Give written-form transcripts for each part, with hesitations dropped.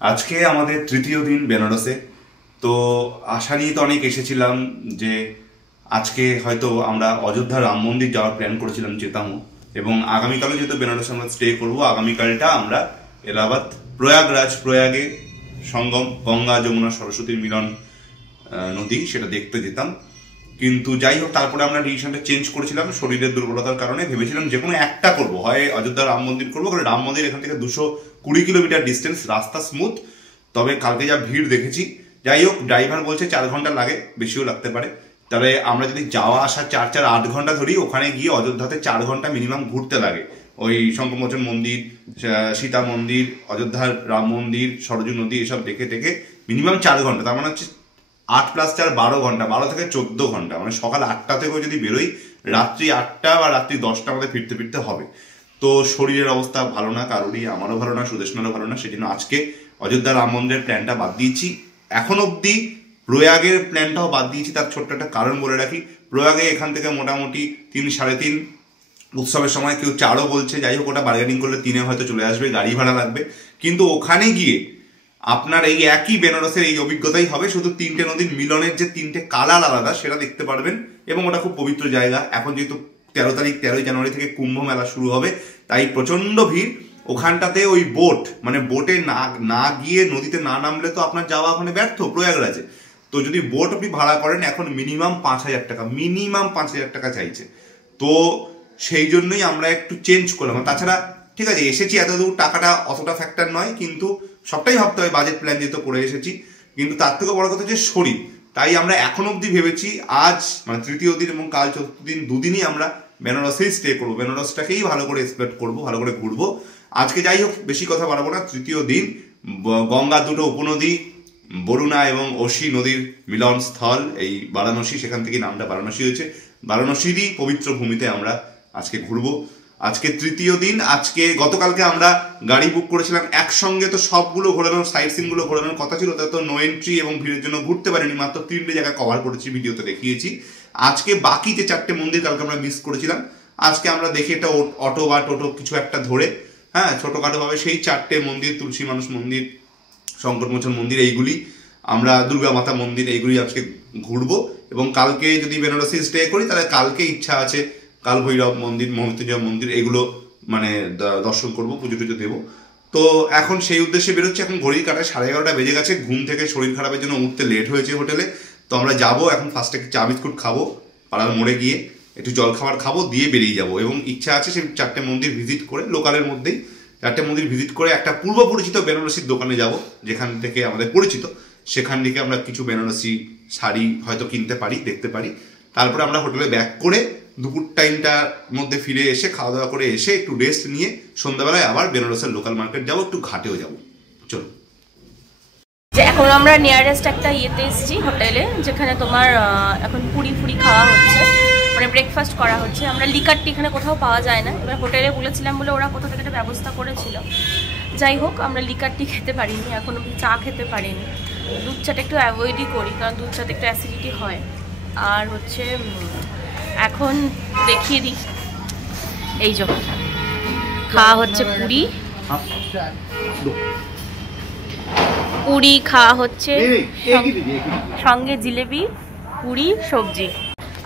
আজকে আমাদের তৃতীয় দিন বেনারসে। তো আশা নিয়ে তো অনেক এসেছিলাম যে আজকে হয়তো আমরা অযোধ্যা রাম মন্দির যাওয়ার প্ল্যান করেছিলাম, যেতামও। এবং আগামীকালও যেহেতু বেনারসে আমরা স্টে করবো, আগামীকালটা আমরা এলাহাবাদ প্রয়াগে সঙ্গম গঙ্গা যমুনা সরস্বতীর মিলন নদী, সেটা দেখতে যেতাম। কিন্তু যাই হোক, তারপরে আমরা ডিসিশনটা চেঞ্জ করেছিলাম শরীরের দুর্বলতার কারণে। ভেবেছিলাম যে কোনো একটা করবো, হয় অযোধ্যা রাম মন্দির করবো, কারণ রাম মন্দির এখান থেকে 220 কিলোমিটার ডিস্টেন্স, রাস্তা স্মুথ। তবে কালকে যা ভিড় দেখেছি, যাই হোক, ড্রাইভার বলছে 4 ঘন্টা লাগে, বেশিও লাগতে পারে। তাহলে আমরা যদি যাওয়া আসা 8 ঘন্টা ধরি, ওখানে গিয়ে অযোধ্যাতে 4 ঘন্টা মিনিমাম ঘুরতে লাগে। ওই শঙ্করমোচন মন্দির, সীতা মন্দির, অযোধ্যার রাম মন্দির, সরজু নদী, এসব দেখে টেকে মিনিমাম 4 ঘন্টা। তার মানে হচ্ছে 8 + 4 12 ঘন্টা, 12 থেকে 14 ঘন্টা। মানে সকাল 8টা থেকেও যদি বেরোই, রাত্রি 8টা বা রাত্রি 10টা আমাদের ফিরতে ফিরতে হবে। তো শরীরের অবস্থা ভালো না কারোরই, আমারও ভালো না, সুদেশনারও ভালো না। সেই জন্য আজকে অযোধ্যা রাম মন্দিরের প্ল্যানটা বাদ দিয়েছি। এখন অবধি প্রয়াগের প্ল্যানটাও বাদ দিয়েছি। তার ছোট্ট একটা কারণ বলে রাখি, প্রয়াগে এখান থেকে মোটামুটি 3 সাড়ে 3 উৎসবের সময় কেউ 4ও বলছে। যাই হোক, ওটা বার্গেনিং করলে 3-এ হয়তো চলে আসবে, গাড়ি ভাড়া লাগবে। কিন্তু ওখানে গিয়ে আপনার এই একই বেনারসের এই অভিজ্ঞতাই হবে, শুধু 3টে নদীর মিলনের যে 3টে কালার আলাদা, সেটা দেখতে পারবেন। এবং ওটা খুব পবিত্র জায়গা। এখন যেহেতু 13 জানুয়ারি থেকে কুম্ভ মেলা শুরু হবে, তাই প্রচন্ড ভিড় ওখানটাতে। ওই বোট, মানে বোটে না গিয়ে নদীতে না নামলে তো আপনার যাওয়া ওখানে ব্যর্থ প্রয়াগরাজে। তো যদি বোট আপনি ভাড়া করেন, এখন মিনিমাম 5,000 টাকা, মিনিমাম 5,000 টাকা চাইছে। তো সেই জন্যই আমরা একটু চেঞ্জ করলাম। তাছাড়া ঠিক আছে, এসেছি এত দূর, টাকাটা অতটা ফ্যাক্টর নয়, কিন্তু সবটাই ভাবতে হয়, বাজেট প্ল্যান যেহেতু করে এসেছি। কিন্তু তার থেকে বড় কথা হচ্ছে শরীর। তাই আমরা এখন অবধি ভেবেছি আজ মানে তৃতীয় দিন এবং কাল চতুর্থ দিন, দুদিনই আমরা বেনারসেই স্টে করবো। বেনারসটাকেই ভালো করে এক্সপ্লোর করবো, ভালো করে ঘুরবো। আজকে যাই হোক, বেশি কথা বাড়াবো না। তৃতীয় দিন গঙ্গার 2টো উপনদী, বরুণা এবং অসি নদীর মিলন স্থল এই বারাণসী, সেখান থেকে নামটা বারাণসী হয়েছে। বারাণসীরই পবিত্র ভূমিতে আমরা আজকে ঘুরবো। আজকে তৃতীয় দিন। গতকালকে আমরা গাড়ি বুক করেছিলাম একসঙ্গে, তো সবগুলো ঘোরানোর, সাইট সিন গুলো ঘোরানোর কথা ছিল। তাতে তো নো এন্ট্রি এবং ভিড়ের জন্য ঘুরতে পারিনি, মাত্র 3টে জায়গা কভার করেছি, ভিডিওতে দেখিয়েছি। আজকে বাকি যে 4টে মন্দির কালকে আমরা মিস করেছিলাম, আজকে আমরা দেখি একটা অটো বা টোটো কিছু একটা ধরে, হ্যাঁ, ছোটখাটো ভাবে সেই 4টে মন্দির, তুলসী মানুষ মন্দির, শঙ্করমোচন মন্দির, এইগুলি আমরা, দুর্গা মাতা মন্দির, এইগুলি আজকে ঘুরবো। এবং কালকে যদি বেনারসি স্টে করি, তাহলে কালকে ইচ্ছা আছে কাল ভৈরব মন্দির, মহামৃত্যুঞ্জয় মন্দির, এগুলো মানে দর্শন করবো, পুজো টুজো দেবো। তো এখন সেই উদ্দেশ্যে বেরোচ্ছি। এখন ঘড়ির কাটায় 11:30 বেজে গেছে। ঘুম থেকে শরীর খারাপের জন্য উঠতে লেট হয়েছে হোটেলে। তো আমরা যাবো এখন, ফার্স্টে চা বিস্কুট খাবো, পাড়ার মোড়ে গিয়ে একটু জল খাবার খাবো, দিয়ে বেরিয়ে যাবো। এবং ইচ্ছা আছে সেই 4টে মন্দির ভিজিট করে, লোকালের মধ্যেই 4টে মন্দির ভিজিট করে একটা পূর্ব পরিচিত বেনারসির দোকানে যাব, যেখান থেকে আমাদের পরিচিত। সেখান থেকে আমরা কিছু বেনারসি শাড়ি হয়তো কিনতে পারি, দেখতে পারি। তারপরে আমরা হোটেলে ব্যাক করে দুপুর টাইমটার মধ্যে ফিরে এসে, খাওয়া দাওয়া করে এসে একটু রেস্ট নিয়ে সন্ধ্যাবেলায় আবার বেনারসের লোকাল মার্কেট যাবো, একটু ঘাটেও যাবো। চলো। এখন আমরা নিয়ারেস্ট একটা ইয়েতে এসেছি, হোটেলে, যেখানে তোমার এখন পুরি খাওয়া হচ্ছে, মানে ব্রেকফাস্ট করা হচ্ছে। আমরা লিকারটি এখানে কোথাও পাওয়া যায় না। এবার হোটেলে বলেছিলাম বলে ওরা কোথাও থেকে একটা ব্যবস্থা করেছিল। যাই হোক, আমরা লিকারটি খেতে পারিনি, এখন চা খেতে পারিনি। দুধ চাটা একটু অ্যাভয়েডই করি, কারণ দুধ চাতে একটু অ্যাসিডিটি হয়। আর হচ্ছে এখন দেখিয়ে দিই, এই যে খাওয়া হচ্ছে পুরি খাওয়া হচ্ছে, সঙ্গে জিলেবি, পুরি, সবজি।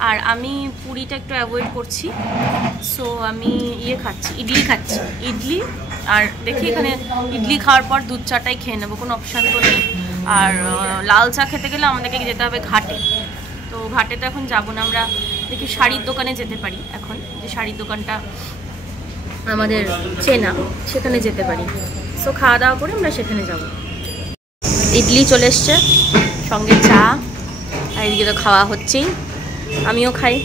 আর আমি পুরিটা একটু অ্যাভয়েড করছি, সো আমি ইডলি খাচ্ছি, ইডলি। আর দেখি এখানে ইডলি খাওয়ার পর দুধ চাটাই খেয়ে নেবো, কোনো অপশান তো নেই। আর লাল চা খেতে গেলে আমাদেরকে যেতে হবে ঘাটে। তো ঘাটে তো এখন যাবো না, আমরা দেখি শাড়ির দোকানে যেতে পারি। এখন যে শাড়ির দোকানটা আমাদের চেনা, সেখানে যেতে পারি। সো খাওয়া দাওয়া করে আমরা সেখানে যাব। ইডলি চলে এসছে, সঙ্গে চা, আর এদিকে তো খাওয়া হচ্ছেই, আমিও খাই।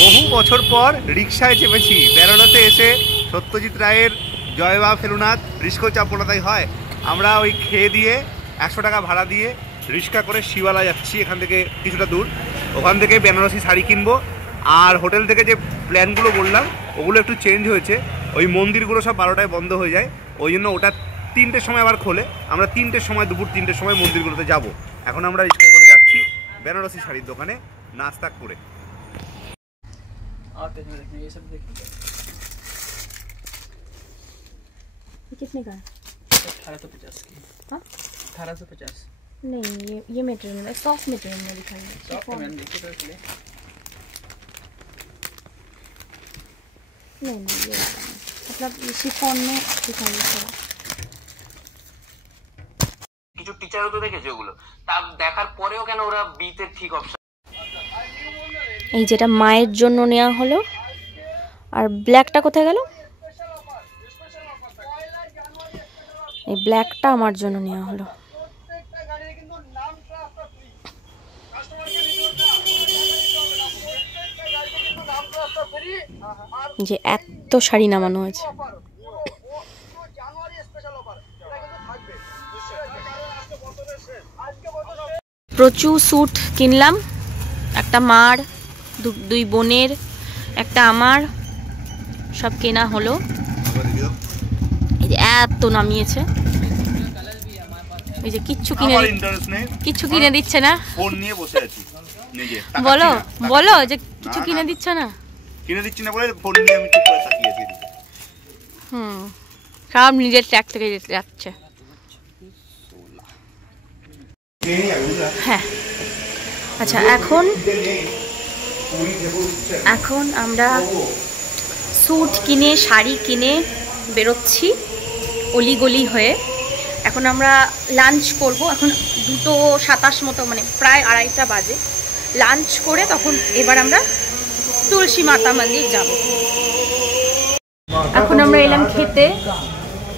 বহু বছর পর রিক্সায় চেপেছি বেনারসে এসে। সত্যজিৎ রায়ের জয় বা ফেলুনাথ রিস্কো চাপনাতাই হয়। আমরা ওই খেয়ে দিয়ে 100 টাকা ভাড়া দিয়ে রিক্সা করে শিওয়ালা যাচ্ছি, এখান থেকে কিছুটা দূর। ওখান থেকে বেনারসি শাড়ি কিনবো। আর হোটেল থেকে যে প্ল্যানগুলো বললাম, ওগুলো একটু চেঞ্জ হয়েছে। ওই মন্দিরগুলো সব 12টায় বন্ধ হয়ে যায়, ওই জন্য ওটা 3টের সময় আবার খোলে। আমরা 3টের সময়, দুপুর 3টের সময় মন্দিরগুলোতে যাব। এখন আমরা রিক্সা করে যাচ্ছি বেনারসি শাড়ির দোকানে নাস্তা করে। कितने का? 1850 की। हाँ? 1850 नहीं, ये मटेरियल है, सॉफ्ट मटेरियल में दिखाई है। सॉफ्ट है मैम, देखिए तो इसलिए। नहीं ये वाला नहीं। मतलब ये शिफॉन में दिखाई है थोड़ा। কিছু টিচারও তো দেখেছে ওগুলো, তা দেখার পরেও কেন ওরা বিতে ঠিক অপশন। এই যেটা মায়ের জন্য নেওয়া হলো, আর ব্ল্যাকটা কোথায় গেল? এই ব্ল্যাকটা আমার জন্য নেওয়া হলো। যে এত শাড়ি নামানো আছে। প্রচুর স্যুট কিনলাম, একটা মার, দুই বোনের, একটা আমার, সব কেনা হলো। এই যে এত নামিয়েছে, এই যে কিচ্ছু কিনে দিচ্ছে না। ফোন নিয়ে বসে আছি নিজে। বলো বলো যে কিছু কিনে দিচ্ছে না। কিনে দিচ্ছি না বলে ফোন নিয়ে আমি চুপ করে তাকিয়ে আছি। সব নিজের ট্র্যাক থেকে যাচ্ছে। হ্যাঁ আচ্ছা, এখন আমরা স্যুট কিনে শাড়ি কিনে বেরোচ্ছি অলিগলি হয়ে। এখন আমরা লাঞ্চ করব। এখন 2:27 মতো, মানে প্রায় 2:30 বাজে। লাঞ্চ করে তখন এবার আমরা তুলসী মাতা মন্দির যাব। এখন আমরা এলাম খেতে,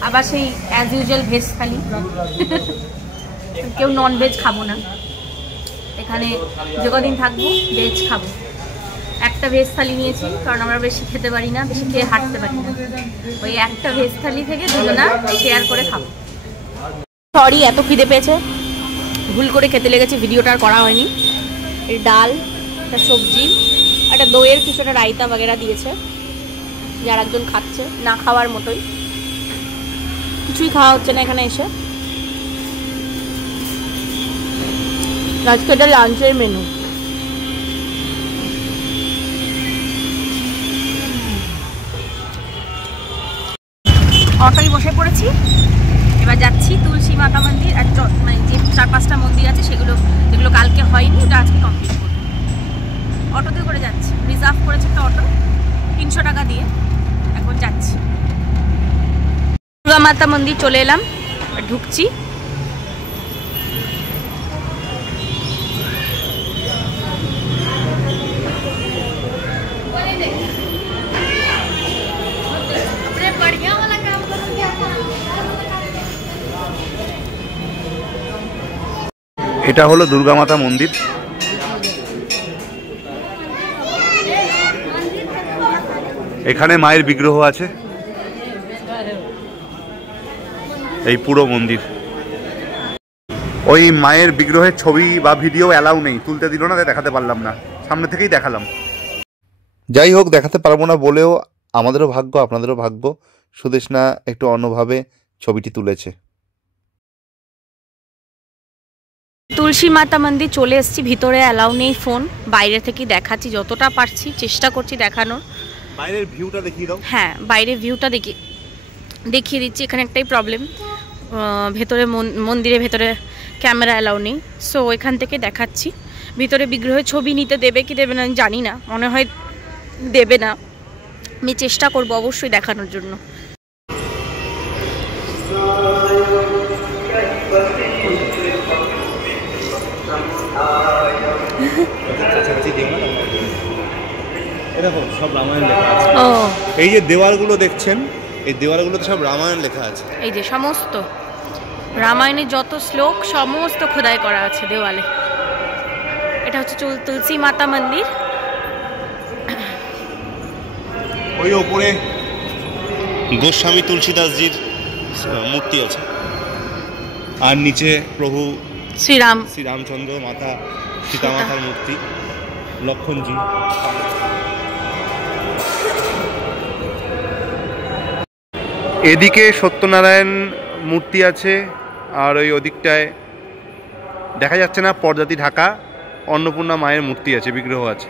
আবার সেই অ্যাজ ইউজুয়াল ভেজ থালি। কেউ নন ভেজ খাবো না এখানে, যে কদিন থাকবো ভেজ খাবো। একটা ভেজ থালি নিয়েছি কারণ আমরা বেশি খেতে পারি না, বেশি খেয়ে হাঁটতে পারি না। ওই একটা ভেজ থালি থেকে দুজনা শেয়ার করে খাবো। সরি এত খিদে পেয়েছে, ভুল করে খেতে লেগেছে, ভিডিওটা আর করা হয়নি। এই ডাল, একটা সবজি, একটা দইয়ের কিছু একটা রায়তা বগেরা দিয়েছে, যার একজন খাচ্ছে না খাওয়ার মতোই। কিছুই খাওয়া হচ্ছে না এখানে এসে। আজকে এটা লাঞ্চের মেনু। অটোয় বসে পড়েছি, এবার যাচ্ছি তুলসী মাতা মন্দির। আর মানে যে 4-5টা মন্দির আছে সেগুলো, যেগুলো কালকে হয়নি, ওটা আজকে কমপ্লিট করবো। অটোতে করে যাচ্ছি, রিজার্ভ করেছে একটা অটো 300 টাকা দিয়ে। এখন যাচ্ছি দুর্গা মাতা মন্দির, চলে এলাম, ঢুকছি। এটা হলো দুর্গা মাতা মন্দির। এখানে মায়ের বিগ্রহ আছে, এই পুরো মন্দির। ওই মায়ের বিগ্রহের ছবি বা ভিডিও অ্যালাউ নেই, তুলতে দিল না, তাই দেখাতে পারলাম না, সামনে থেকেই দেখালাম। যাই হোক, দেখাতে পারবো না বলেও আমাদেরও ভাগ্য, আপনাদেরও ভাগ্য, সুদেষ্ণা একটু অন্যভাবে ছবিটি তুলেছে। তুলসী মাতা মন্দির চলে এসেছি, ভিতরে অ্যালাউ নেই ফোন, বাইরে থেকেই দেখাচ্ছি যতটা পারছি, চেষ্টা করছি দেখানোর। বাইরের ভিউটা দেখিয়ে দাও। হ্যাঁ, বাইরের ভিউটা দেখিয়ে দিচ্ছি। এখানে একটাই প্রবলেম, ভেতরে মন্দিরের ভেতরে ক্যামেরা অ্যালাউ নেই। সো এখান থেকে দেখাচ্ছি। ভিতরে বিগ্রহের ছবি নিতে দেবে কি দেবে না জানি না, মনে হয় দেবে না। আমি চেষ্টা করব অবশ্যই দেখানোর জন্য। সব রামায়ণ লেখা আছে। এই যে দেওয়ালগুলো দেখছেন, এই দেওয়ালগুলোতে সব রামায়ণ লেখা আছে। এই যে সমস্ত রামায়ণের যত শ্লোক সমস্ত খোদাই করা আছে দেওয়ালে। এটা হচ্ছে তুলসী মাতা মন্দির। ওই ওপরে গোস্বামী তুলসীদাসজির মূর্তি আছে, আর নিচে প্রভু শ্রীরামচন্দ্র, মাতা সীতা মাতার মূর্তি, লক্ষণজি। এদিকে সত্যনারায়ণ মূর্তি আছে, আর ওই ওদিকটায় দেখা যাচ্ছে না, পর্দাতি ঢাকা অন্নপূর্ণা মায়ের মূর্তি আছে, বিগ্রহ আছে।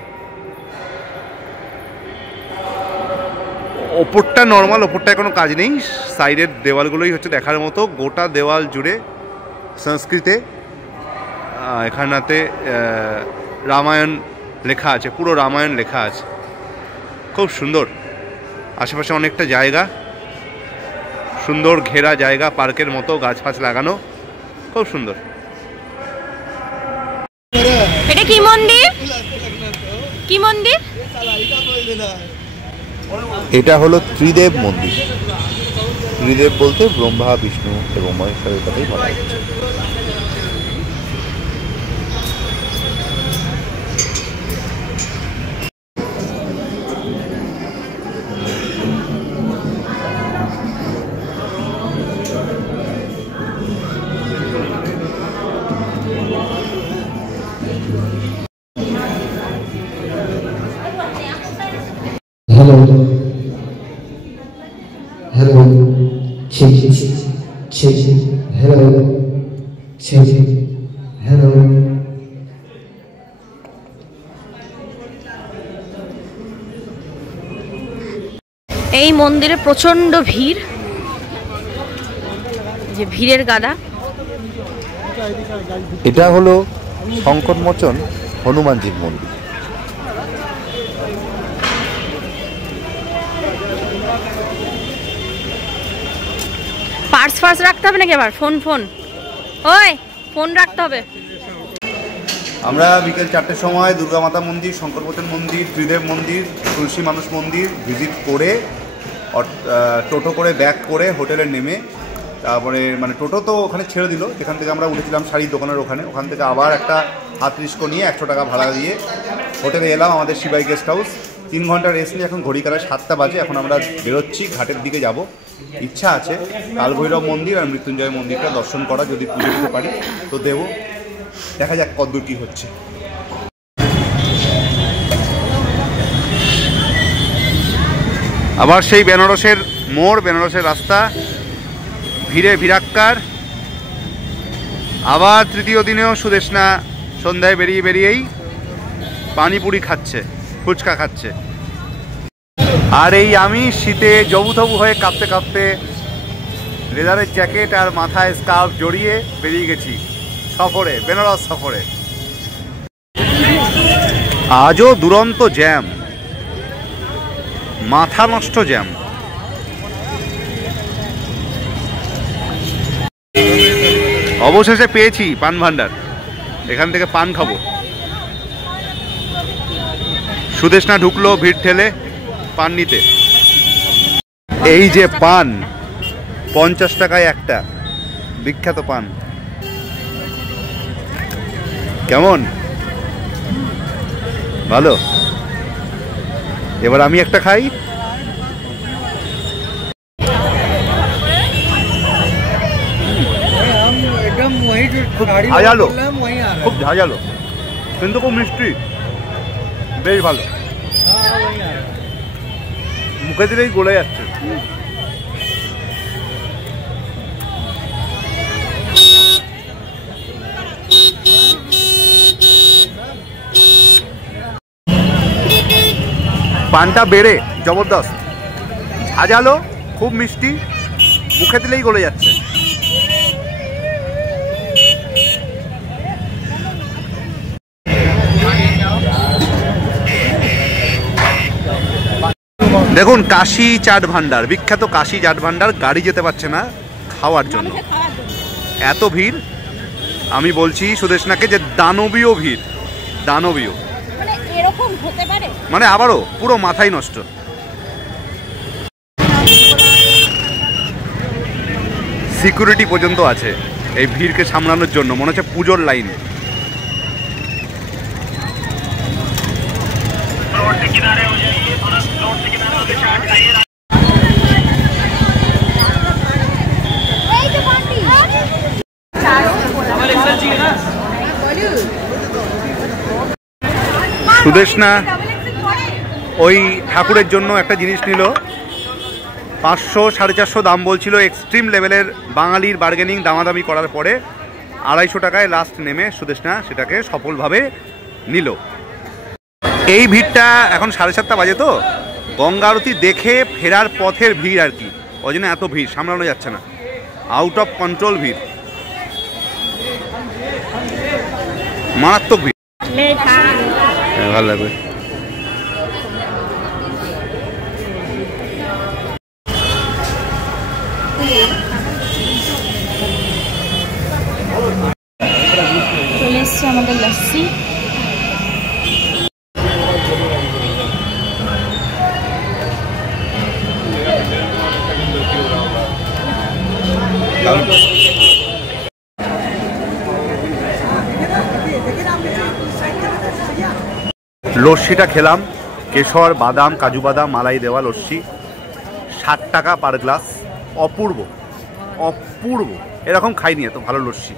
ওপরটা নর্মাল, ওপরটায় কোনো কাজ নেই, সাইডের দেওয়ালগুলোই হচ্ছে দেখার মতো। গোটা দেওয়াল জুড়ে সংস্কৃতে এখানাতে রামায়ণ লেখা আছে, পুরো রামায়ণ লেখা আছে, খুব সুন্দর। আশেপাশে অনেকটা জায়গা, সুন্দর ঘেরা জায়গা, পার্কের মতো গাছ ফাছ লাগানো, খুব সুন্দর। এটা কি মন্দির? কি মন্দির? এটা হলো ত্রিদেব মন্দির। ত্রিদেব বলতে ব্রহ্মা, বিষ্ণু এবং মহেশ্বরের কথাই বলা হচ্ছে। Hello, hello, hello. এই মন্দিরে প্রচন্ড ভিড়, যে ভিড়ের গাদা। এটা হলো সংকটমোচন হনুমানজির মন্দির। পার্স ফার্স রাখতে হবে নাকি আবার? ফোন ওই ফোন রাখতে হবে। আমরা বিকেল 4টের সময় দুর্গা মাতা মন্দির, শঙ্করমোচন মন্দির, ত্রিদেব মন্দির, তুলসী মানুষ মন্দির ভিজিট করে টোটো করে ব্যাক করে হোটেলে নেমে, তারপরে মানে টোটো তো ওখানে ছেড়ে দিল, যেখান থেকে আমরা উঠেছিলাম শাড়ির দোকানের ওখান থেকে আবার একটা হাত রিস্কো নিয়ে 100 টাকা ভাড়া দিয়ে হোটেলে এলাম, আমাদের শিবাই গেস্ট হাউস। 3 ঘন্টা রেস্ট নিয়ে এখন ঘড়ি কাটায় 7টা বাজে। এখন আমরা বেরোচ্ছি, ঘাটের দিকে যাব। ইচ্ছা আছে কালভৈরব মন্দির আর মৃত্যুঞ্জয় মন্দিরটা দর্শন করা, যদি পুজো দিতে পারি তো দেবো। দেখা যাক কতদূর কী হচ্ছে। আবার সেই বেনারসের মোড়, বেনারসের রাস্তা, ভিড়ে ভিড়াক্কার। আবার তৃতীয় দিনেও সুদেষ্ণা সন্ধ্যায় বেরিয়েই পানিপুরি খাচ্ছে, ফুচকা খাচ্ছে। আর এই আমি শীতে জবুথবু হয়ে কাঁপতে কাঁপতে লেদারের জ্যাকেট আর মাথায় স্কার্ফ জড়িয়ে বেরিয়ে গেছি সফরে, বেনারস সফরে। আজও দুরন্ত জ্যাম, মাথা নষ্ট জ্যাম। অবশেষে পেয়েছি পান ভান্ডার, এখান থেকে পান খাবো। সুদেষ্ণা ঢুকলো ভিড় ঠেলে পান নিতে। এই যে পান, 50 টাকায় একটা, বিখ্যাত পান। কেমন? ভালো। এবার আমি একটা খাই। ঝাঁঝালো, খুব ঝাঁঝালো, কিন্তু খুব মিষ্টি, বেশ ভালো। মুখে দিলেই গলে যাচ্ছে। পানটা বেড়ে জবরদস্ত, ঝাঁঝালো, খুব মিষ্টি, মুখে দিলেই গলে যাচ্ছে। দেখুন কাশি চাট ভান্ডার, বিখ্যাত কাশি চাট ভান্ডার। গাড়ি যেতে পারছে না খাওয়ার জন্য, এত ভিড়। আমি বলছি সুদেষ্ণাকে যে দানবীয় ভিড়, দানবীয়, মানে আবারও পুরো মাথাই নষ্ট। সিকিউরিটি পর্যন্ত আছে এই ভিড়কে সামলানোর জন্য, মনে হচ্ছে পুজোর লাইন। সুদেষ্ণা ওই ঠাকুরের জন্য একটা জিনিস নিল, 500 450 দাম বলছিল। এক্সট্রিম লেভেলের বাঙালির বার্গেনিং দামাদামি করার পরে 250 টাকায় লাস্ট নেমে সুদেষ্ণা সেটাকে সফলভাবে নিল। এই ভিড়টা এখন 7:30 বাজে, তো গঙ্গা আরতি দেখে ফেরার পথের ভিড় আর কি, ওই জন্য এত ভিড় সামলানো যাচ্ছে না, আউট অফ কন্ট্রোল ভিড়, মারাত্মক ভিড়। ভালো লাগবে। চলে এসছে আমাদের লস্যি। লস্যিটা খেলাম, কেশর, বাদাম, কাজু বাদাম, মালাই দেওয়া লস্যি, 60 টাকা পার গ্লাস, অপূর্ব অপূর্ব, এরকম খাইনি এত ভালো লস্যি।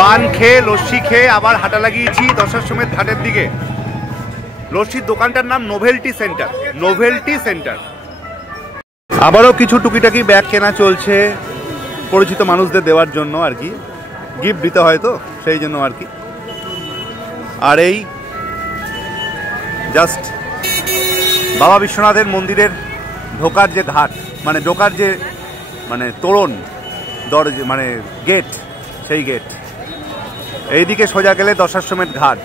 পান খেয়ে লস্যি খেয়ে আবার হাঁটা লাগিয়েছি দশাশ্বমেধ ঘাটের দিকে। লস্যির দোকানটার নাম নোভেলটি সেন্টার, নোভেলটি সেন্টার। আবারও কিছু টুকিটাকি ব্যাগ কেনা চলছে পরিচিত মানুষদের দেওয়ার জন্য আর কি, গিফট দিতে হয় তো সেই জন্য আর কি। আর এই জাস্ট বাবা বিশ্বনাথের মন্দিরের ঢোকার যে ঘাট, মানে ঢোকার যে মানে তোরণ দরজা, মানে গেট, সেই গেট। এইদিকে সোজা গেলে দশাশ্বমেধ ঘাট।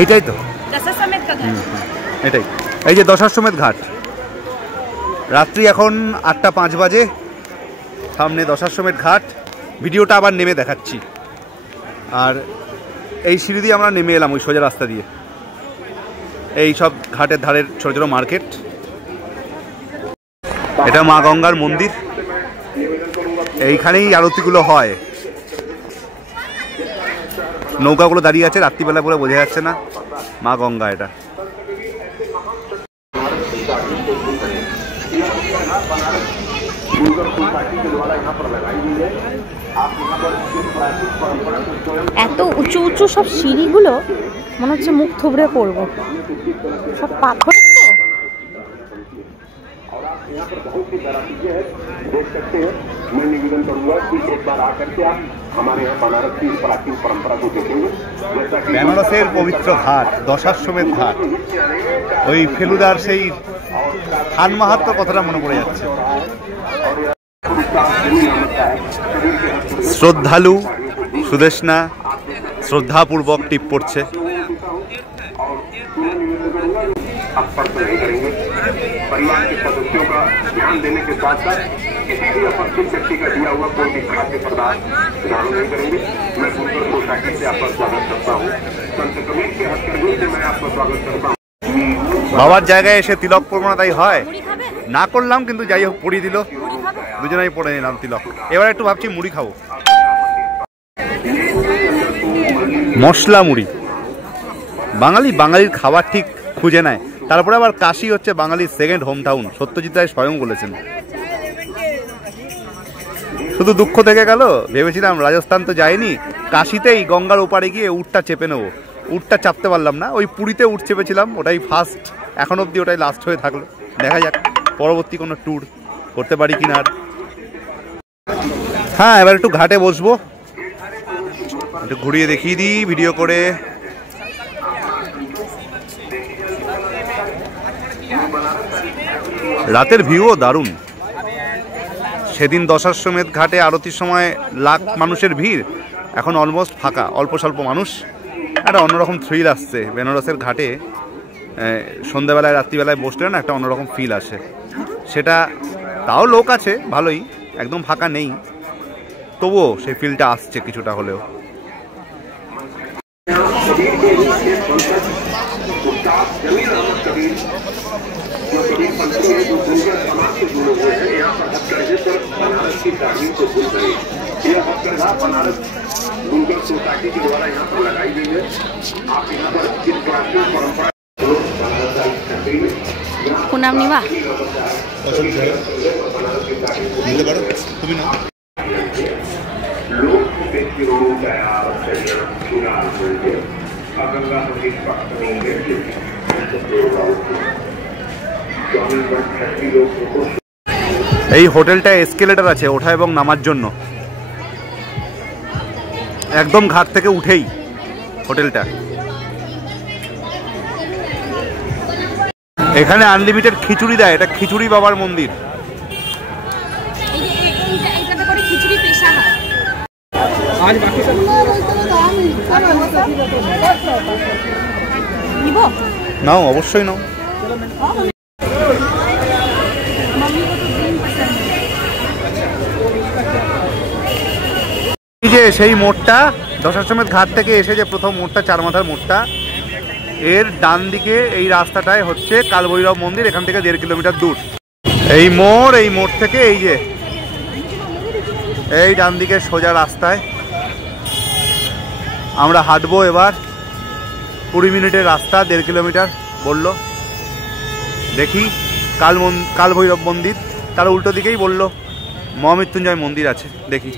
এইটাই তো এটাই, এই যে দশাশ্বমেধ ঘাট। রাত্রি এখন 8টা 5 বাজে, সামনে দশাশ্বমেধ ঘাট। ভিডিওটা আবার নেমে দেখাচ্ছি। আর এই সিঁড়ি দিয়ে আমরা নেমে এলাম ওই সোজা রাস্তা দিয়ে। এই সব ঘাটের ধারের ছোট ছোট মার্কেট। এটা মা গঙ্গার মন্দির, এইখানেই আরতিগুলো হয়। নৌকাগুলো দাঁড়িয়ে আছে, রাত্রিবেলা বলে বোঝা যাচ্ছে না। মা গঙ্গা এটা। এত উঁচু উঁচু সব সিঁড়িগুলো, মনে হচ্ছে মুখ থুবড়ে পড়বো, সব পাথর তো। বেনারসের পবিত্র ঘাট দশাশ্বমেধ ঘাট, ওই ফেলুদার সেই খান মাহাত্ম্য কথাটা মনে পড়ে যাচ্ছে। শ্রদ্ধালু সুদেশনা শ্রদ্ধাপূর্বক টিপ পড়ছে। परिवार के सदस्यों का ध्यान देने के साथ साथ किसी भी अपरिचित व्यक्ति का दिया हुआ कोई भी खाद्य पदार्थ ग्रहण नहीं करेंगे। मैं गुरुकुल सोसाइटी से आपका स्वागत करता हूँ। संत कबीर के हथकरघे से मैं आपका स्वागत करता हूँ। বাবার জায়গায় এসে তিলক পড়বো তাই হয় না, করলাম কিন্তু যাই হোক পড়িয়ে দিল, দুজনেই পড়ে নিলাম তিলক। এবার একটু ভাবছি মুড়ি খাবো, মশলা মুড়ি। বাঙালির খাবার ঠিক খুঁজে নেয়। তারপরে আবার কাশি হচ্ছে বাঙালির second home town, Satyajit Ray স্বয়ং বলেছেন। শুধু দুঃখ থেকে গেল, ভেবেছিলাম রাজস্থান তো যায়নি, কাশিতেই গঙ্গার ওপারে গিয়ে উটটা চেপে নেবো। উটটা চাপতে পারলাম না, ওই পুরীতে উট চেপেছিলাম, ওটাই ফার্স্ট, এখন অবধি ওটাই লাস্ট হয়ে থাকলো। দেখা যাক পরবর্তী কোনো ট্যুর করতে পারি কিনা। আর হ্যাঁ, এবার একটু ঘাটে বসবো, একটু ঘুরিয়ে দেখিয়ে দিই ভিডিও করে। রাতের ভিউও দারুণ। সেদিন দশাশ্বমেধ ঘাটে আরতির সময় লাখ মানুষের ভিড়, এখন অলমোস্ট ফাঁকা, অল্প স্বল্প মানুষ। একটা অন্যরকম থ্রিল আসছে বেনারসের ঘাটে। সন্ধ্যাবেলায় রাত্রিবেলায় বসলে না একটা অন্যরকম ফিল আসে। সেটা তাও লোক আছে ভালোই, একদম ফাঁকা নেই, তবুও সেই ফিলটা আসছে কিছুটা হলেও। পুনাম নিবা নিতে পারো তুমি না এই হোটেলটা এসকেলেটর আছে ওঠা এবং নামার জন্য, একদম ঘাট থেকে উঠেই হোটেলটা। এখানে আনলিমিটেড খিচুড়ি দেয়, এটা খিচুড়ি বাবার মন্দির। নাও, অবশ্যই নাও। এই যে সেই মোড়টা দশাশ্বমেধ ঘাট থেকে এসে যে প্রথম মোড়টা, চার মাথার মোড়টা, এর ডান দিকে এই রাস্তাটায় হচ্ছে কালভৈরব মন্দির। এখান থেকে 1.5 কিলোমিটার দূর এই মোড় থেকে এই যে এই ডান দিকে সোজা রাস্তায় আমরা হাঁটবো এবার। 20 মিনিটের রাস্তা, 1.5 কিলোমিটার বললো। দেখি কালভৈরব মন্দির, তার উল্টো দিকেই বললো মহামৃত্যুঞ্জয় মন্দির আছে, দেখি।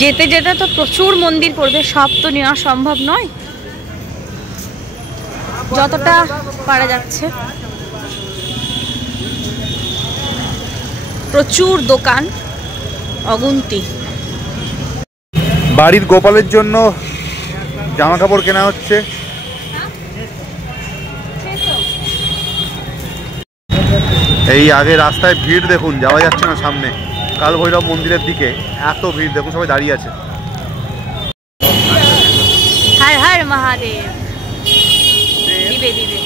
যেতে যেতে তো প্রচুর মন্দির পড়বে, সব তো নেওয়া সম্ভব নয়, যতটা পারা যাচ্ছে। প্রচুর দোকান, অগুন্তি। বাড়ির গোপালের জন্য জামা কাপড় কেনা হচ্ছে। এই আগে রাস্তায় ভিড় দেখুন, যাওয়া যাচ্ছে না সামনে কালভৈরব মন্দিরের দিকে, এত ভিড় দেখুন, সবাই দাঁড়িয়ে আছে। হর হর মহাদেব। দিবে দিবে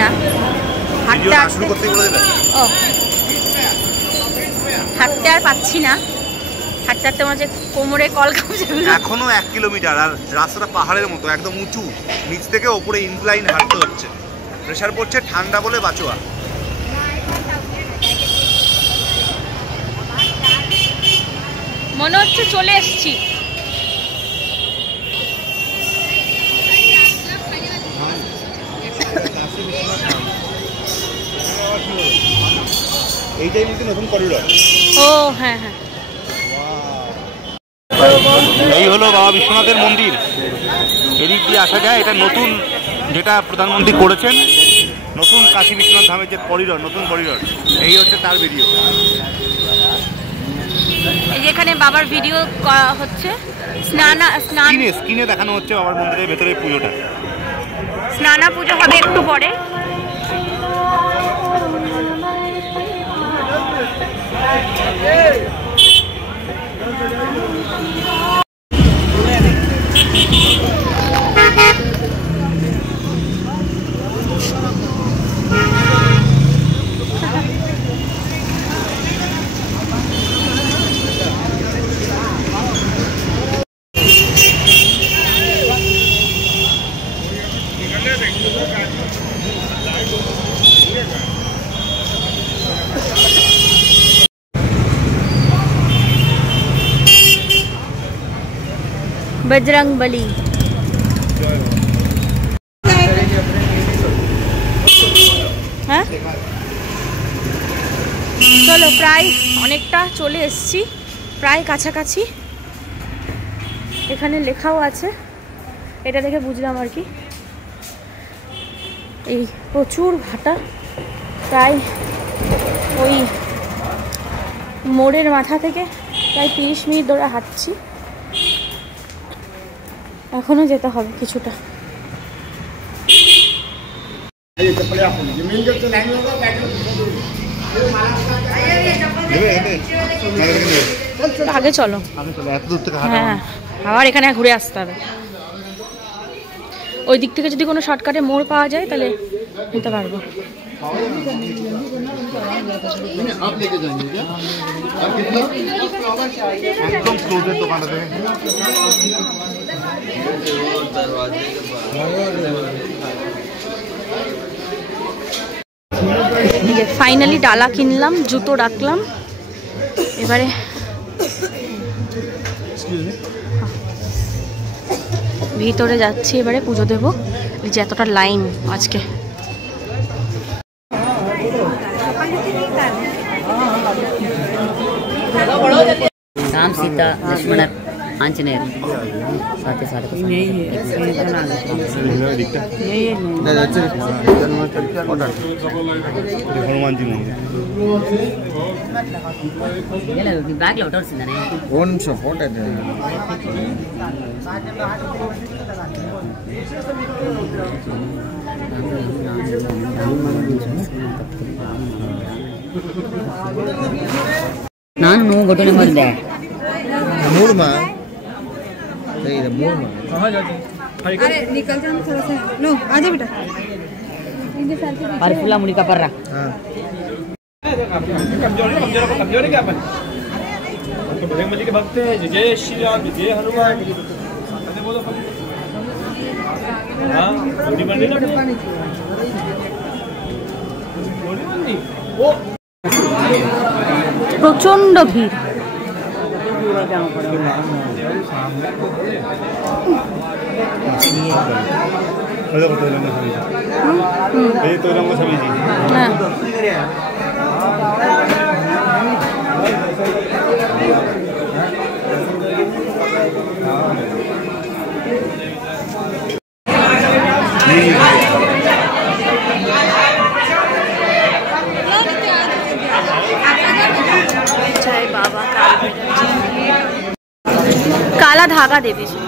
না হাঁটতে হাঁটতে আর পাচ্ছি না, হাঁটতে হাঁটতে মনে হচ্ছে কোমরে কল কামছে। এখনো 1 কিলোমিটার, আর রাস্তাটা পাহাড়ের মতো একদম উঁচু, নিচ থেকে ওপরে ইনক্লাইন হাঁটতে হচ্ছে। প্রেশার পড়ছে, ঠান্ডা বলে বাঁচোয়া। মনে হচ্ছে চলে এসছি। এইটাই মধ্যে নতুন করিডর। ও হ্যাঁ হ্যাঁ, এই হলো বাবা বিশ্বনাথের মন্দির। এদিক দিয়ে আসা যায়, এটা নতুন, যেটা প্রধানমন্ত্রী করেছেন, নতুন কাশী বিশ্বনাথ ধামের যে করিডর, নতুন করিডর, এই হচ্ছে তার ভিডিও। এই যেখানে বাবার ভিডিও হচ্ছে, স্ক্রিনে দেখানো হচ্ছে বাবার মন্দিরের ভেতরে পুজোটা। স্নানা পুজো হবে একটু পরে। बजरंग बली। হ্যাঁ চলো, প্রায় অনেকটা চলে এসেছি, প্রায় কাছাকাছি। এখানে লেখাও আছে, এটা দেখে বুঝলাম আর কি। এই প্রচুর ভাটা, প্রায় ওই মোড়ের মাথা থেকে প্রায় 30 মিনিট ধরে হাঁটছি, এখনো যেতে হবে কিছুটা। আগে চলো, হ্যাঁ আবার এখানে ঘুরে আসতে হবে। ওই দিক থেকে যদি কোনো শর্টকাটে মোড় পাওয়া যায় তাহলে নিতে পারবো। একদম ক্লোজের দোকানটা থেকে ফাইনালি ডালা কিনলাম, জুতো রাখলাম, এবারে ভিতরে যাচ্ছি, এবারে পুজো দেবো। এই যে এতটা লাইন আজকে। राम सीता लक्ष्मण आंजनेय साथ साथ हनुमान जी मंदिर बैग लो तोर्सिदाने ಒಂದು ನಿಮಿಷ ಫೋಟೋ ಇದೆ. ನಾನು ನೋ ಗೊಟ್ಟನೆ ಮಾಡಿದೆ ಮೂರ್ಮ ಇದೆ ಮೂರ್ಮ. अरे निकल जाओ थोड़ा सा। लो आजा बेटा। और फुला मुड़ी का पर्रा हां कमजोर क्या अपन बजरंग बली के भक्त हैं। जय श्री राम, जय हनुमान। बोलो हां बड़ी बड़ी ना প্রচন্ড ভিড়। काला धागा दे दीजिए,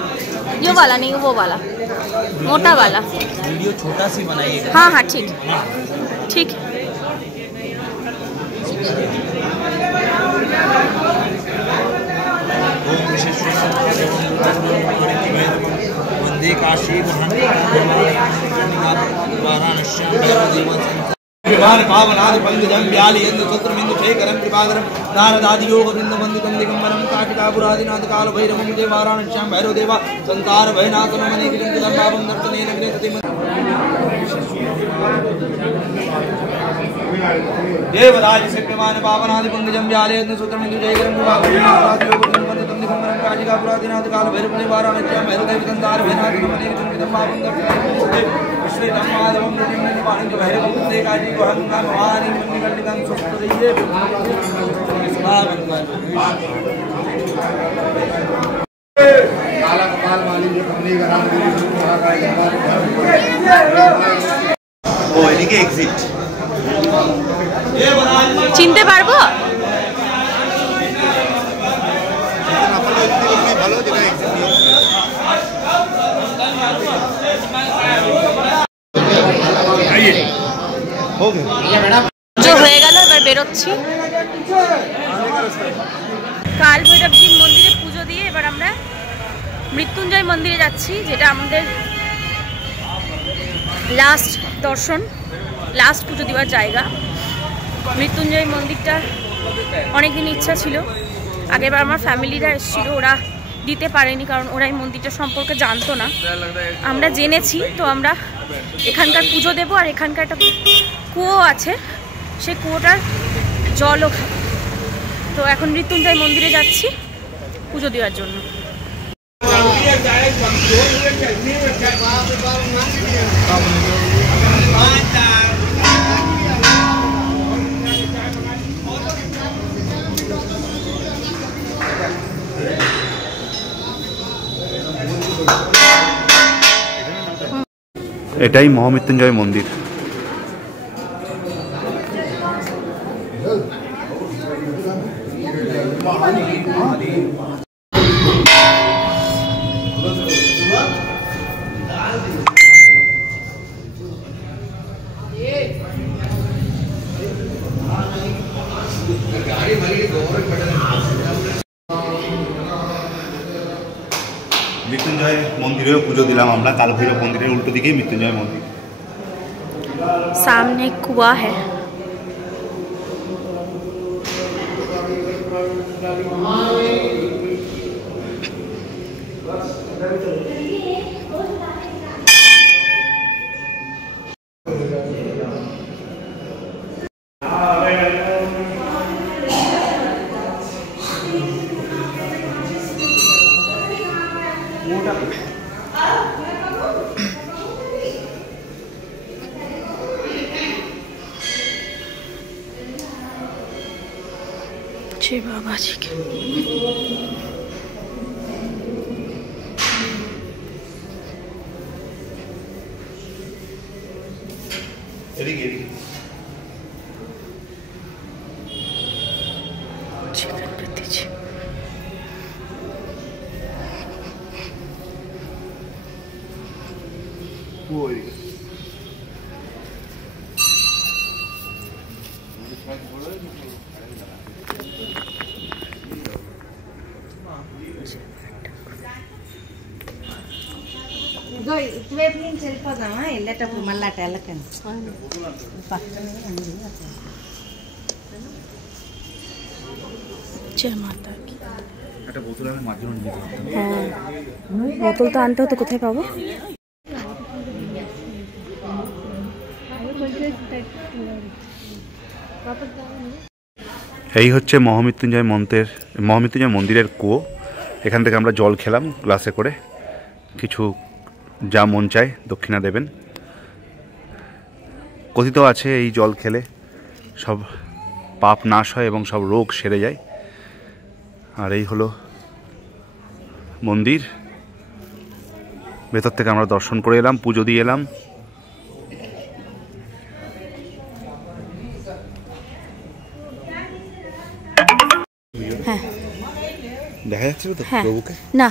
ये वाला नहीं, वो वाला मोटा वाला। वीडियो छोटा सी बनाइएगा। हाँ हाँ ठीक ठीक। वंदे काशी पावनाद पंकजं व्यालयेन्द्र सूत्रमिन्दु शेखरं कृपाधरं नारदादि योग वृंद वंदितं दिगंबरं काटिकापुरादिनाथ काल भैरवं जय वाराणस्यां भैरव देवा संतार भयनाशनं अनेकजं पापं दर्शनेन गृहति देवराज शक्यमान पावनादि पंकजं व्यालयेन्द्र सूत्रमिन्दु शेखरं कृपाधरं नारदादि योग वृंद वंदितं दिगंबरं काटिकापुरादिनाथ काल भैरवं जय वाराणस्यां भैरव देवा संतार भयनाशनं अनेकजं पापं दर्शनेन श्री रामाधवं नृसिंहं पाणिं भैरवं देकाजी वहं भवानी मन्निकण्डितं सुस्तुतिये काला कपाल वाली जो कमली का नाम ও এদিকে এক্সিট। চিনতে পারবো? ভালো যেটা এক্সিট जो হয়ে গেল, এবার বেরোচ্ছি। কাল ভৈরবজির মন্দিরে পুজো দিয়ে এবার আমরা মৃত্যুঞ্জয় মন্দিরে যাচ্ছি, যেটা আমাদের লাস্ট দর্শন, লাস্ট পুজো দেওয়ার জায়গা। মৃত্যুঞ্জয় মন্দিরটা অনেকদিন ইচ্ছা ছিল। আগেরবার আমার ফ্যামিলিরা এসেছিল, ওরা দিতে পারেনি কারণ ওরা এই মন্দিরটা সম্পর্কে জানতো না। আমরা জেনেছি, তো আমরা এখানকার পুজো দেবো। আর এখানকার একটা কুয়ো আছে, সেই কুয়োটার জলও খাবো। তো এখন মৃত্যুঞ্জয় মন্দিরে যাচ্ছি পুজো দেওয়ার জন্য। এটাই মহামৃত্যুঞ্জয় মন্দির। মৃত্যুঞ্জয় মন্দিরেও পুজো দিলাম আমরা, কালভৈরব মন্দিরের উল্টো দিকেই মৃত্যুঞ্জয় মন্দির। सामने कुआं है। जय बाबा जी के। गणपति जी ఇటువైపు నుంచి వెళ్ళిపోదామా వెళ్ళేటప్పుడు మళ్ళీ అటు వెళ్ళకండి जय माता की। হ্যাঁ বোতল তো আনতে হতো, কোথায় পাবো? এই হচ্ছে মহামৃত্যুঞ্জয় মন্দিরের কুয়ো। এখান থেকে আমরা জল খেলাম গ্লাসে করে, কিছু যা মন চায় দক্ষিণা দেবেন। কথিত আছে এই জল খেলে সব পাপ নাশ হয় এবং সব রোগ সেরে যায়। আর এই হলো মন্দির, ভেতর থেকে আমরা দর্শন করে এলাম, পুজো দিয়ে এলাম। হ্যাঁ দেখা যাচ্ছে তো প্রভুকে না।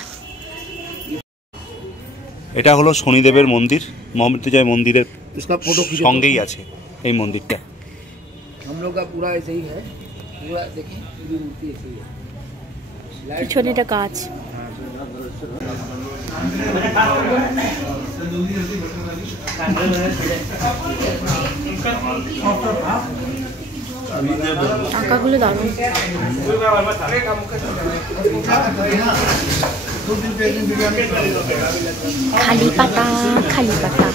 এটা হলো শনিদেবের মন্দির, মহামৃত্যুঞ্জয় মন্দিরের সঙ্গেই আছে এই মন্দিরটা। हम लोग का पूरा ऐसे ही है, पूरा देखें पूरी मूर्ति ऐसे ही है। পিছনেটা কাজ। আঁকাগুলো দারুণ। খালি পাতা খালি পাতা।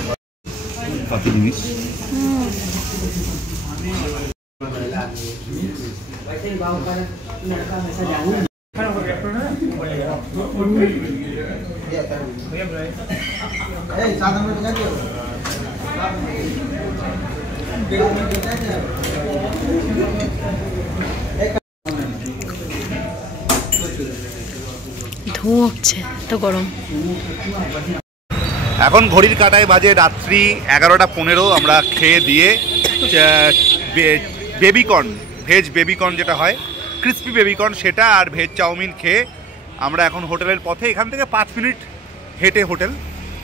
ধোঁয়া উঠছে, এত গরম। এখন ঘড়ির কাঁটায় বাজে রাত্রি 11:15। আমরা খেয়ে দিয়ে বেবিকর্ন, ভেজ বেবিকর্ন যেটা হয়, ক্রিস্পি বেবিকর্ন সেটা আর ভেজ চাউমিন খেয়ে আমরা এখন হোটেলের পথে। এখান থেকে 5 মিনিট হেঁটে হোটেল,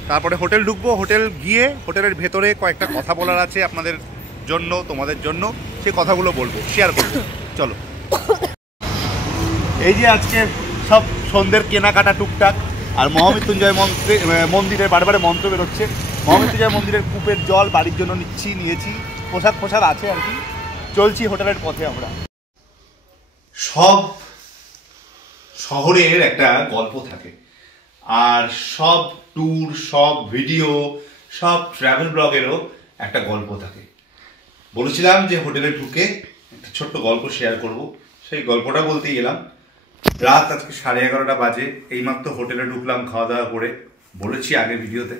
তারপরে হোটেল ঢুকবো। হোটেল গিয়ে হোটেলের ভেতরে কয়েকটা কথা বলার আছে আপনাদের জন্য, তোমাদের জন্য, সেই কথাগুলো বলবো, শেয়ার করবো। চলো। এই যে আজকে সব সন্ধ্যের কেনাকাটা টুকটাক, আর মহামৃত্যুঞ্জয় মন্দিরের বারে মন্ত্র বেরোচ্ছে। মহামৃত্যুঞ্জয় মন্দিরের কূপের জল বাড়ির জন্য নিয়েছি, পোশাক আছে আর কি। চলছি হোটেলের পথে আমরা। সব শহরের একটা গল্প থাকে, আর সব ট্যুর, সব ভিডিও, সব ট্রাভেল ব্লগেরও একটা গল্প থাকে। বলেছিলাম যে হোটেলে ঢুকে একটা ছোট্ট গল্প শেয়ার করব, সেই গল্পটা বলতেই গেলাম। রাত আজকে 11:30 বাজে, এইমাত্র হোটেলে ঢুকলাম খাওয়া দাওয়া করে, বলেছি আগের ভিডিওতে।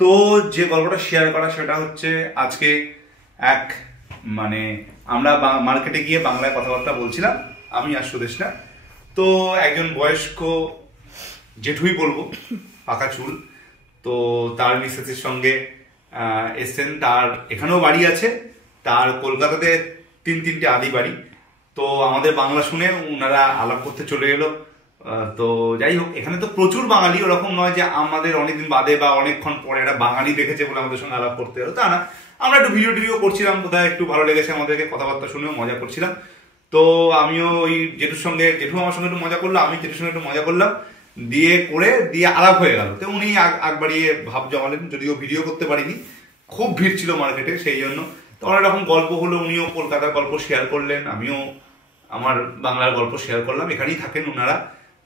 তো যে গল্পটা শেয়ার করা সেটা হচ্ছে, আজকে আমরা মার্কেটে গিয়ে বাংলায় কথাবার্তা বলছিলাম, আমি আর সুদেশনা। তো একজন বয়স্ক জেঠুই বলবো, পাকা চুল, তো তার মিসেসের সঙ্গে এসছেন। তার এখানেও বাড়ি আছে, তার কলকাতাতে 3-3টে আদি বাড়ি। তো আমাদের বাংলা শুনে ওনারা আলাপ করতে চলে এলো। তো যাই হোক, এখানে তো প্রচুর বাঙালি, ওরকম নয় যে আমাদের অনেকদিন বাদে বা অনেকক্ষণ পরে একটা বাঙালি দেখেছে বলে আমাদের সঙ্গে আলাপ করতে এলো, তা না। আমরা একটু ভিডিও করছিলাম, কোথায় একটু ভালো লেগেছে আমাদেরকে, কথাবার্তা শুনেও মজা করছিলাম। তো আমিও ওই জেঠু আমার সঙ্গে একটু মজা করলাম, আমি জেঠুর সঙ্গে একটু মজা করলাম। দিয়ে আলাপ হয়ে গেল। তো উনি আগ বাড়িয়ে ভাব জমালেন, যদিও ভিডিও করতে পারিনি, খুব ভিড় ছিল মার্কেটে সেই জন্য। তো অনেক রকম গল্প হলো, উনিও কলকাতার গল্প শেয়ার করলেন, আমিও আমার বাংলার গল্প শেয়ার করলাম, এখানেই থাকেন ওনারা।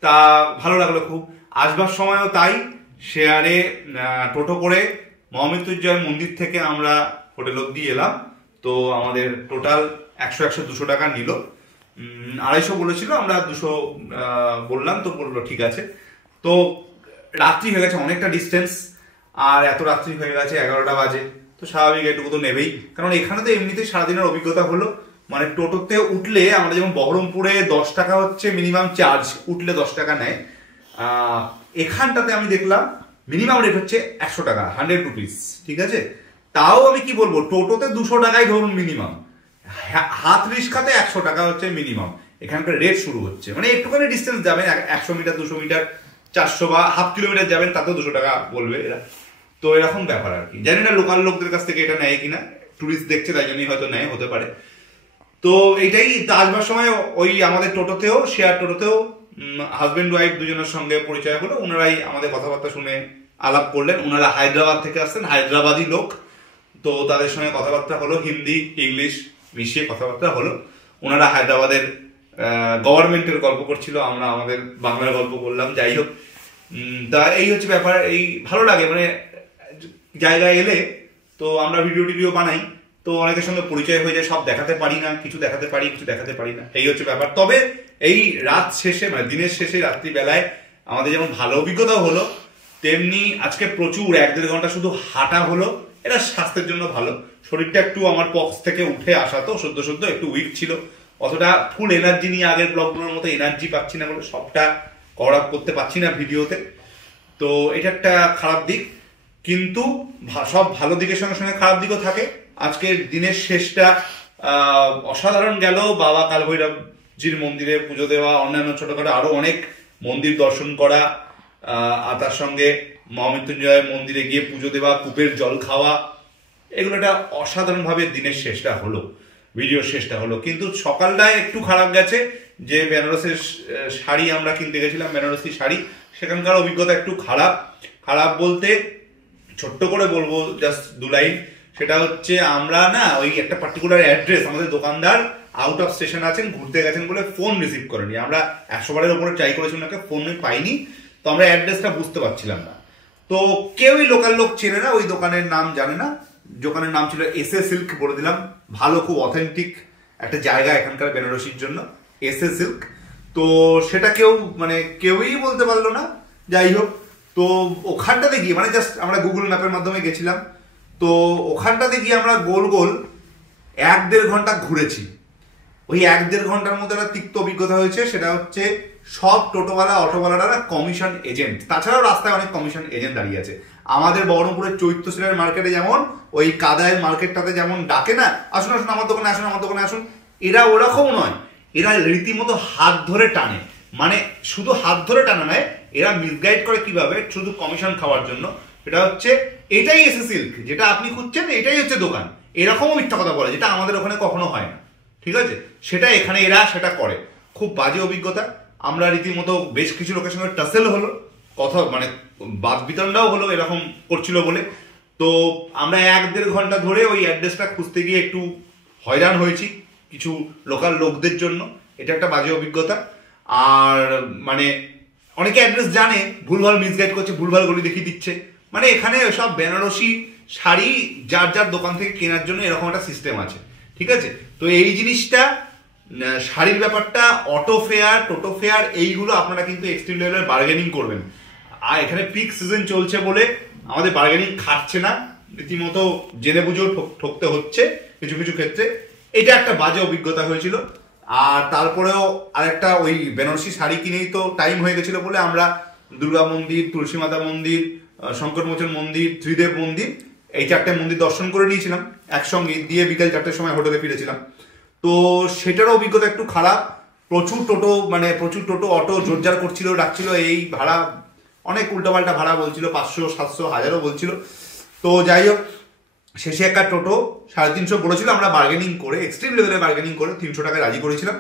তা ভালো লাগলো খুব। আসবার সময়ও তাই, শেয়ারে টোটো করে মহামৃত্যুঞ্জয় মন্দির থেকে আমরা হোটেল অব্দি এলাম। তো আমাদের টোটাল 100-200 টাকা নিল। 250 বলেছিল, আমরা 200 বললাম, তো বললো ঠিক আছে। তো রাত্রি হয়ে গেছে, অনেকটা ডিস্টেন্স, আর এত রাত্রি হয়ে গেছে, 11টা বাজে, তো স্বাভাবিক এটুকু তো নেবেই। কারণ এখানে তো এমনিতেই সারাদিনের অভিজ্ঞতা হলো, মানে টোটোতে উঠলে আমরা যেমন বহরমপুরে 10 টাকা হচ্ছে মিনিমাম চার্জ, উঠলে 10 টাকা নেয়, এখানটাতে আমি দেখলাম মিনিমাম রেট হচ্ছে 100 টাকা, 100 রুপিস, ঠিক আছে। তাও আমি কি বলবো, টোটোতে 200 টাকাই ধরুন মিনিমাম, হাত রিক্সাতে 100 টাকা হচ্ছে মিনিমাম এখানকার রেট শুরু হচ্ছে। মানে একটুখানি ডিস্টেন্স যাবেন, 100 মিটার, 200 মিটার, 400 বা হাফ কিলোমিটার যাবেন, তাতেও 200 টাকা বলবে এরা। তো এরকম ব্যাপার আর কি। জানি না লোকাল লোকদের কাছ থেকে এটা নেয় কিনা, টুরিস্ট দেখছে তাই জন্যই হয়তো নেয়, হতে পারে। তো এইটাই আসবার সময় ওই আমাদের টোটোতেও, শেয়ার টোটোতেও হাজব্যান্ড ওয়াইফ দুজনের সঙ্গে পরিচয় হলো। ওনারাই আমাদের কথাবার্তা শুনে আলাপ করলেন। ওনারা হায়দ্রাবাদ থেকে আসছেন, হায়দ্রাবাদী লোক। তো তাদের সঙ্গে কথাবার্তা হলো, হিন্দি ইংলিশ মিশিয়ে কথাবার্তা হলো। ওনারা হায়দ্রাবাদের গভর্নমেন্টের গল্প করছিল, আমরা আমাদের বাংলার গল্প করলাম। যাই হোক, তা এই হচ্ছে ব্যাপার। এই ভালো লাগে, মানে জায়গায় এলে তো আমরা ভিডিও বানাই, তো অনেকের সঙ্গে পরিচয় হয়ে যায়, সব দেখাতে পারি না, কিছু দেখাতে পারি, কিছু দেখাতে পারি না, এই হচ্ছে ব্যাপার। তবে এই রাত শেষে, মানে দিনের শেষে, রাত্রিবেলায় আমাদের যেমন ভালো অভিজ্ঞতাও হলো, তেমনি আজকে প্রচুর 1-1.5 ঘন্টা শুধু হাঁটা হলো। এটা স্বাস্থ্যের জন্য ভালো। শরীরটা একটু আমার পক্স থেকে উঠে আসা, তো সদ্য একটু উইক ছিল, অতটা ফুল এনার্জি নিয়ে আগের ব্লগগুলোর মতো এনার্জি পাচ্ছি না বলে সবটা কভার আপ করতে পারছি না ভিডিওতে। তো এটা একটা খারাপ দিক, কিন্তু সব ভালো দিকের সঙ্গে সঙ্গে খারাপ দিকও থাকে। আজকের দিনের শেষটা অসাধারণ গেল। বাবা কালভৈরবজির মন্দিরে পুজো দেওয়া, অন্যান্য ছোটখাটো আরো অনেক মন্দির দর্শন করা, আর তার সঙ্গে মহামৃত্যুঞ্জয় মন্দিরে গিয়ে পুজো দেওয়া, কূপের জল খাওয়া, এগুলো একটা অসাধারণভাবে দিনের শেষটা হলো, ভিডিওর শেষটা হলো। কিন্তু সকালটায় একটু খারাপ গেছে, যে বেনারসের শাড়ি আমরা কিনতে গেছিলাম, বেনারসি শাড়ি, সেখানকার অভিজ্ঞতা একটু খারাপ বলতে ছোট্ট করে বলবো জাস্ট 2 লাইন। সেটা হচ্ছে, আমরা না ওই একটা পার্টিকুলার অ্যাড্রেস, আমাদের দোকানদার আউট অফ স্টেশন আছেন, ঘুরতে গেছেন বলে ফোন রিসিভ করেনি। আমরা 100 বারের উপরে ট্রাই করেছি, ওনাকে ফোনে পাইনি, তো আমরা অ্যাড্রেসটা বুঝতে পারছিলাম না। তো কেউই লোকাল লোক চেনে না, ওই দোকানের নাম জানে না। দোকানের নাম ছিল এসএ সিল্ক, বলে দিলাম, ভালো, খুব অথেন্টিক একটা জায়গা এখানকার বেনারসির জন্য, এসএ সিল্ক। তো সেটা কেউই বলতে পারলো না। যাই হোক, তো ওখানটাতে গিয়ে, মানে জাস্ট আমরা গুগল ম্যাপের মাধ্যমে গেছিলাম, তো ওখানটাতে গিয়ে আমরা গোল 1-1.5 ঘন্টা ঘুরেছি। ওই 1-1.5 ঘন্টার মধ্যে একটা তিক্ত অভিজ্ঞতা হয়েছে। সেটা হচ্ছে, সব টোটোওয়ালা অটোওয়ালারা কমিশন এজেন্ট, তাছাড়াও রাস্তায় অনেক কমিশন এজেন্ট দাঁড়িয়ে আছে। আমাদের বহরমপুরের চৈত্র সেলের মার্কেটে যেমন ওই কাদায়ের মার্কেটটাতে যেমন ডাকে না, আসুন আসুন আমার দোকানে আসুন, আমার দোকানে আসুন, এরা ওরকম নয়, এরা রীতিমতো হাত ধরে টানে। মানে শুধু হাত ধরে টানা নয়, এরা মিসগাইড করে কিভাবে, শুধু কমিশন খাওয়ার জন্য। সেটা হচ্ছে, এটাই এসএ সিল্ক, যেটা আপনি খুঁজছেন এটাই হচ্ছে দোকান, এরকমও মিথ্যা কথা বলে, যেটা আমাদের ওখানে কখনো হয় না, ঠিক আছে। সেটা এখানে এরা সেটা করে। খুব বাজে অভিজ্ঞতা। আমরা রীতিমতো বেশ কিছু লোকের সঙ্গে টাসেল হলো, কথা মানে বাদ বিতণ্ডাও হলো, এরকম করছিল বলে। তো আমরা 1-1.5 ঘন্টা ধরে ওই অ্যাড্রেসটা খুঁজতে গিয়ে একটু হয়রান হয়েছি কিছু লোকাল লোকদের জন্য। এটা একটা বাজে অভিজ্ঞতা। আর মানে অনেকে অ্যাড্রেস জানে, ভুলভাল মিসগাইড করছে, ভুলভাল গলি দেখিয়ে দিচ্ছে। মানে এখানে সব বেনারসি শাড়ি যার যার দোকান থেকে কেনার জন্য এরকম একটা সিস্টেম আছে, ঠিক আছে। তো এই জিনিসটা, শাড়ির ব্যাপারটা, অটো ফেয়ার, টোটো ফেয়ার, এইগুলো আপনারা কিন্তু এক্সট্রিম লেভেলের বার্গেনিং করবেন। আর এখানে পিক সিজন চলছে বলে আমাদের বার্গেনিং খাটছে না, রীতিমতো জেনে বুঝেও ঠকতে হচ্ছে কিছু কিছু ক্ষেত্রে। এটা একটা বাজে অভিজ্ঞতা হয়েছিল। আর তারপরেও আরেকটা, ওই বেনারসি শাড়ি কিনেই তো টাইম হয়ে গেছিল বলে আমরা দুর্গা মন্দির, তুলসী মাতা মন্দির, শঙ্করমোচন মন্দির, ত্রিদেব মন্দির, এই 4টে মন্দির দর্শন করে নিয়েছিলাম একসঙ্গে, দিয়ে বিকেল 4টের সময় হোটেলে ফিরেছিলাম। তো সেটারও অভিজ্ঞতা একটু খারাপ। প্রচুর টোটো অটো জোরজার করছিল, ডাকছিল, এই ভাড়া অনেক উল্টাপাল্টা ভাড়া বলছিল, 500, 700, 1000ও বলছিল। তো যাই হোক, শেষে একটা টোটো 350 বলেছিল, আমরা বার্গেনিং করে, এক্সট্রিম লেভেলে বার্গেনিং করে 300 টাকায় রাজি করেছিলাম।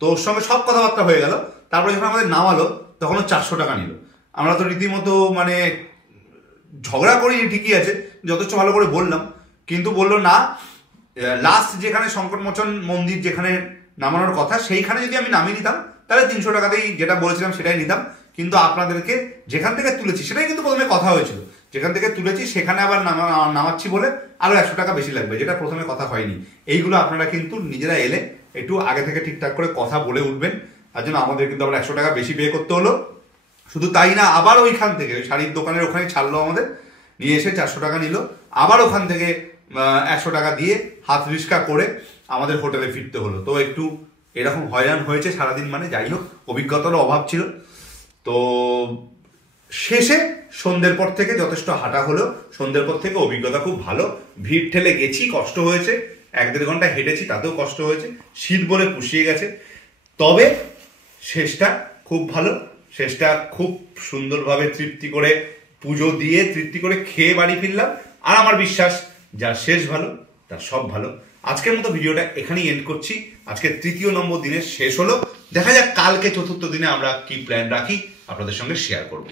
তো ওর সঙ্গে সব কথাবার্তা হয়ে গেল। তারপরে যখন আমাদের নামালো, তখন 400 টাকা নিল। আমরা তো রীতিমতো মানে ঝগড়া করি, ঠিকই আছে, যথেষ্ট ভালো করে বললাম, কিন্তু বললো না, লাস্ট যেখানে সংকটমোচন মন্দির যেখানে নামানোর কথা সেইখানে যদি আমি নামিয়ে নিতাম তাহলে 300 টাকাতেই যেটা বলেছিলাম সেটাই নিতাম। কিন্তু আপনাদেরকে যেখান থেকে তুলেছি সেটাই কিন্তু প্রথমে কথা হয়েছিল, যেখান থেকে তুলেছি সেখানে আবার নামাচ্ছি বলে আরো 100 টাকা বেশি লাগবে, যেটা প্রথমে কথা হয়নি। এইগুলো আপনারা কিন্তু নিজেরা এলে একটু আগে থেকে ঠিকঠাক করে কথা বলে উঠবেন, তার জন্য আমাদের কিন্তু আবার 100 টাকা বেশি পে করতে হলো। শুধু তাই না, আবার ওইখান থেকে ওই শাড়ির দোকানের ওখানে ছাড়লো আমাদের, নিয়ে এসে 400 টাকা নিল, আবার ওখান থেকে 100 টাকা দিয়ে হাত রিক্সা করে আমাদের হোটেলে ফিরতে হলো। তো একটু এরকম হয়রান হয়েছে সারাদিন, মানে যাই হোক অভিজ্ঞতারও অভাব ছিল। তো শেষে সন্ধ্যের পর থেকে যথেষ্ট হাঁটা হলো, সন্ধ্যের পর থেকে অভিজ্ঞতা খুব ভালো। ভিড় ঠেলে গেছি, কষ্ট হয়েছে, 1-1.5 ঘন্টা হেঁটেছি, তাতেও কষ্ট হয়েছে, শীত বলে পুষিয়ে গেছে। তবে শেষটা খুব ভালো, শেষটা খুব সুন্দরভাবে তৃপ্তি করে পুজো দিয়ে তৃপ্তি করে খেয়ে বাড়ি ফিরলাম। আর আমার বিশ্বাস যার শেষ ভালো তার সব ভালো। আজকের মতো ভিডিওটা এখানেই এন্ড করছি। আজকে 3য় নম্বর দিনের শেষ হলো। দেখা যাক কালকে 4র্থ দিনে আমরা কি প্ল্যান রাখি আপনাদের সঙ্গে শেয়ার করব।